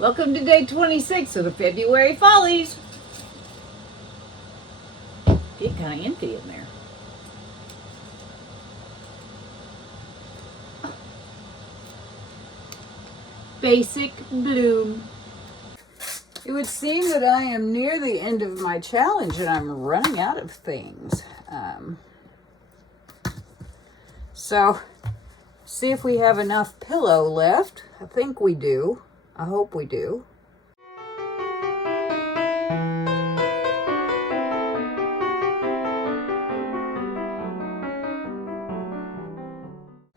Welcome to day 26 of the February Follies. Get kind of empty in there. Basic bloom. It would seem that I am near the end of my challenge and I'm running out of things. So, see if we have enough pillow left. I think we do. I hope we do.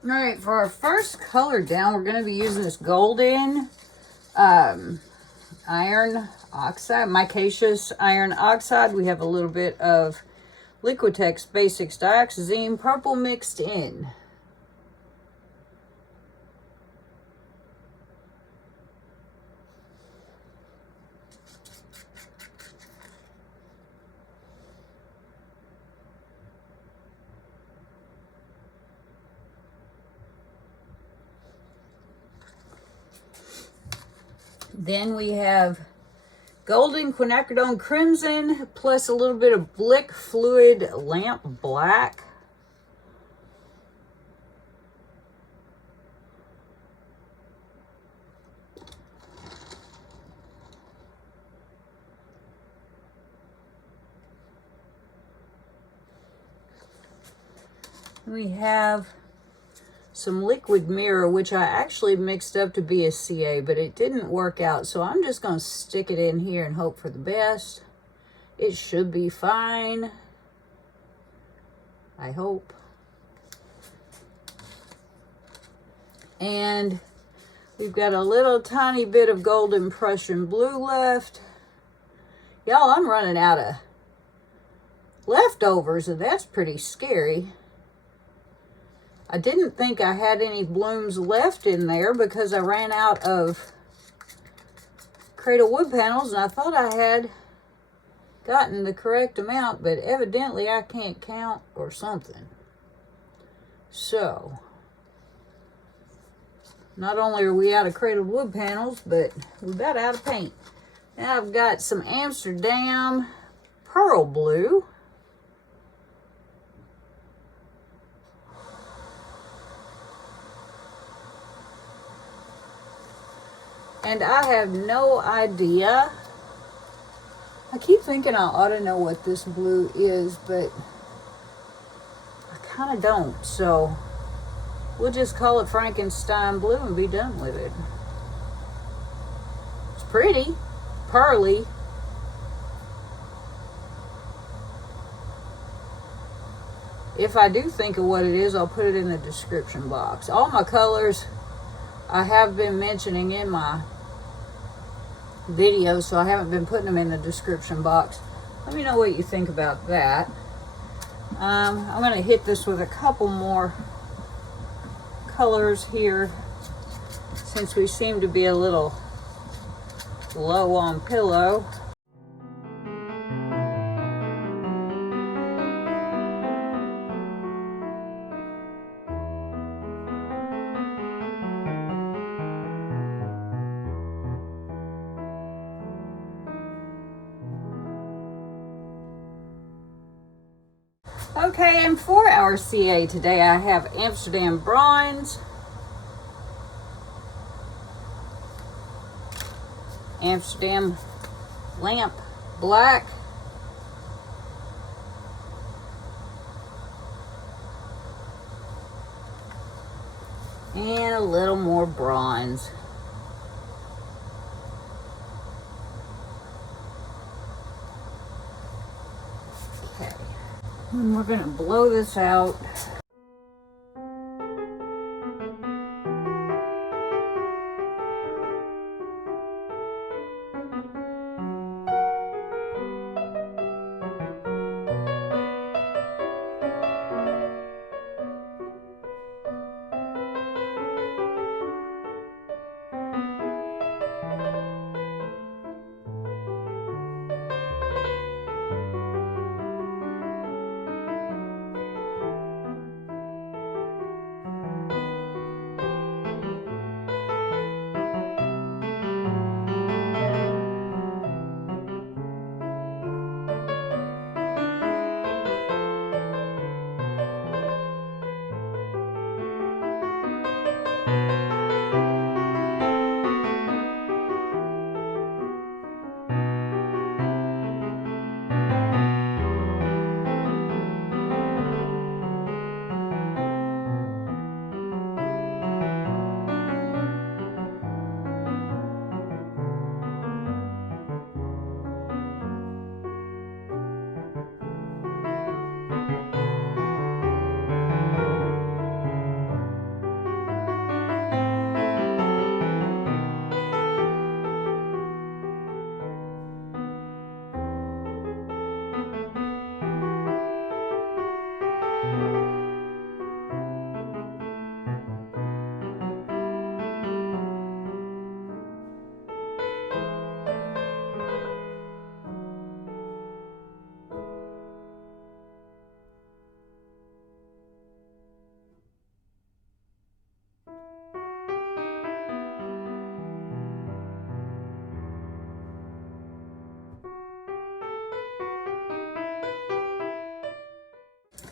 All right, for our first color down, we're going to be using this golden iron oxide, micaceous iron oxide. We have a little bit of Liquitex Basics Dioxazine purple mixed in. Then we have golden quinacridone crimson plus a little bit of Blick fluid lamp black. We have some liquid mirror, which I actually mixed up to be a CA, but it didn't work out. So I'm just going to stick it in here and hope for the best. It should be fine. I hope. And we've got a little tiny bit of golden Prussian blue left. Y'all, I'm running out of leftovers, and that's pretty scary. I didn't think I had any blooms left in there because I ran out of cradle wood panels and I thought I had gotten the correct amount, but evidently I can't count or something. So, not only are we out of cradle wood panels, but we're about out of paint. Now I've got some Amsterdam Pearl Blue. And I have no idea. I keep thinking I ought to know what this blue is, but I kind of don't. So we'll just call it Frankenstein blue and be done with it. It's pretty, pearly. If I do think of what it is, I'll put it in the description box. All my colors I have been mentioning in my videos, so I haven't been putting them in the description box. Let me know what you think about that. I'm going to hit this with a couple more colors here since we seem to be a little low on pillow. Okay, and for our CA today, I have Amsterdam Bronze, Amsterdam Lamp Black, and a little more bronze. Okay. And we're going to blow this out.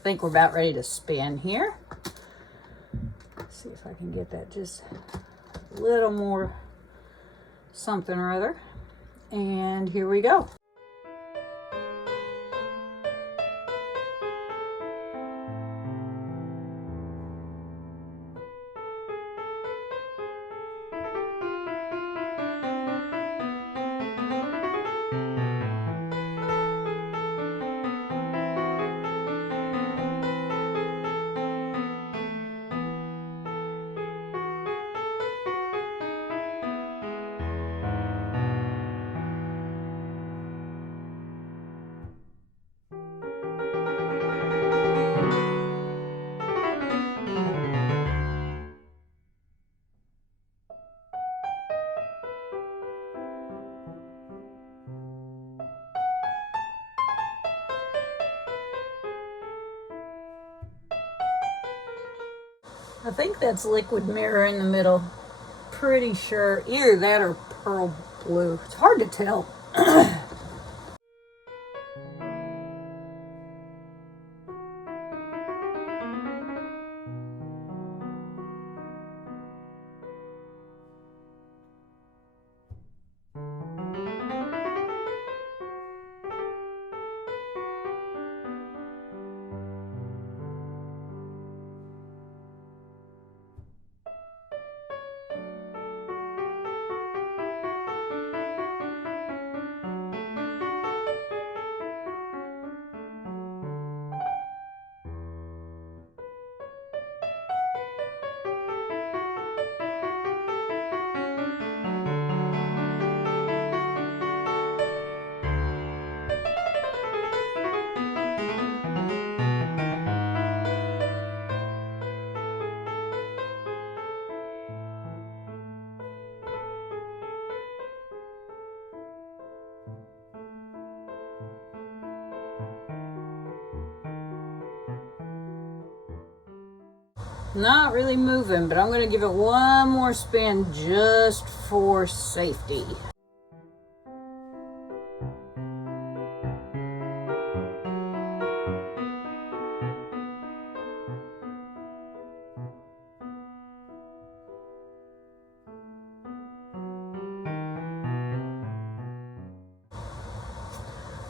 think we're about ready to spin here. Let's see if I can get that just a little more something or other. And here we go. I think that's liquid mirror in the middle. Pretty sure. Either that or pearl blue. It's hard to tell. Not really moving, but I'm going to give it one more spin just for safety.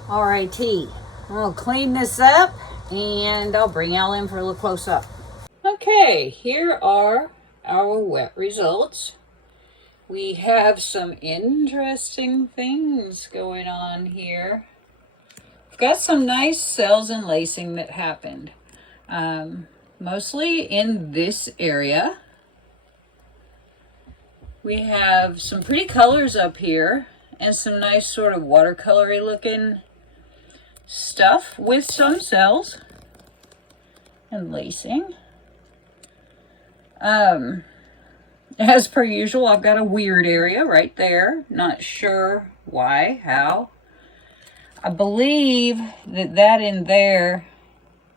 Alrighty, I'll clean this up and I'll bring y'all in for a little close up. Okay, here are our wet results. We have some interesting things going on here. We've got some nice cells and lacing that happened. Mostly in this area. We have some pretty colors up here and some nice sort of watercolory looking stuff with some cells and lacing. As per usual, I've got a weird area right there. Not sure why, how. I believe that in there,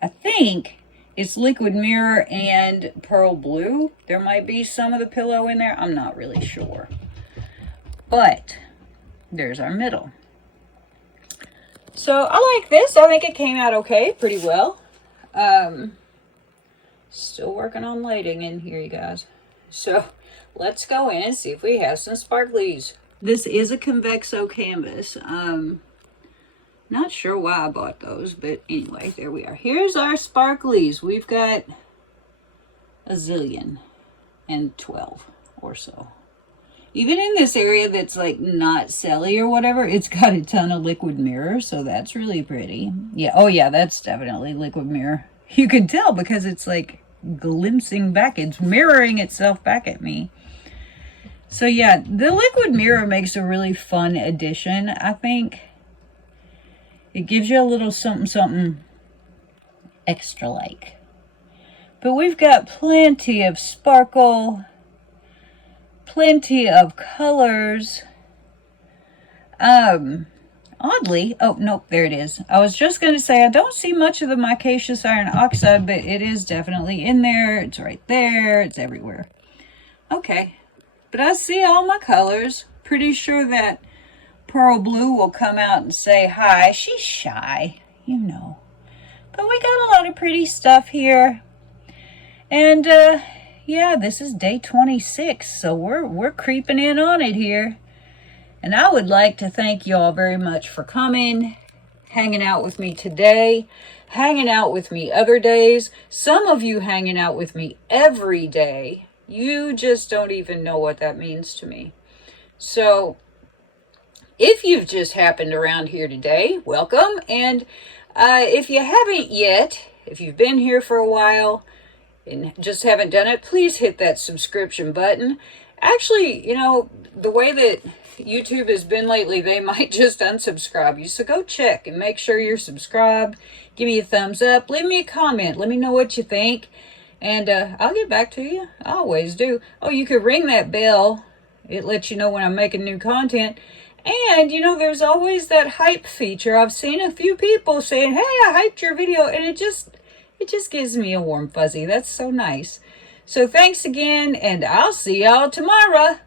I think it's liquid mirror and pearl blue. There might be some of the pillow in there. I'm not really sure. But there's our middle. So I like this. I think it came out okay, pretty well. Still working on lighting in here, you guys. So let's go in and see if we have some sparklies. This is a Convexo canvas. Not sure why I bought those, but anyway, there we are. Here's our sparklies. We've got a zillion and 12 or so. Even in this area that's like not celly or whatever, it's got a ton of liquid mirror, so that's really pretty. Yeah, oh yeah, that's definitely liquid mirror. You can tell because it's like glimpsing back. It's mirroring itself back at me. So yeah, the liquid mirror makes a really fun addition, I think. It gives you a little something, something extra like. But we've got plenty of sparkle, plenty of colors. Oddly, oh, nope, there it is. I was just going to say, I don't see much of the micaceous iron oxide, but it is definitely in there. It's right there. It's everywhere. Okay, but I see all my colors. Pretty sure that pearl blue will come out and say hi. She's shy, you know. But we got a lot of pretty stuff here. And yeah, this is day 26, so we're creeping in on it here. And I would like to thank you all very much for coming, hanging out with me today, hanging out with me other days. Some of you hanging out with me every day. You just don't even know what that means to me. So if you've just happened around here today, welcome. And if you haven't yet, if you've been here for a while and just haven't done it, please hit that subscription button. Actually, you know, the way that YouTube has been lately, they might just unsubscribe you. So go check and make sure you're subscribed. Give me a thumbs up. Leave me a comment. Let me know what you think. And I'll get back to you. I always do. Oh, you could ring that bell. It lets you know when I'm making new content. And, you know, there's always that hype feature. I've seen a few people saying, hey, I hyped your video. And it just gives me a warm fuzzy. That's so nice. So thanks again, and I'll see y'all tomorrow.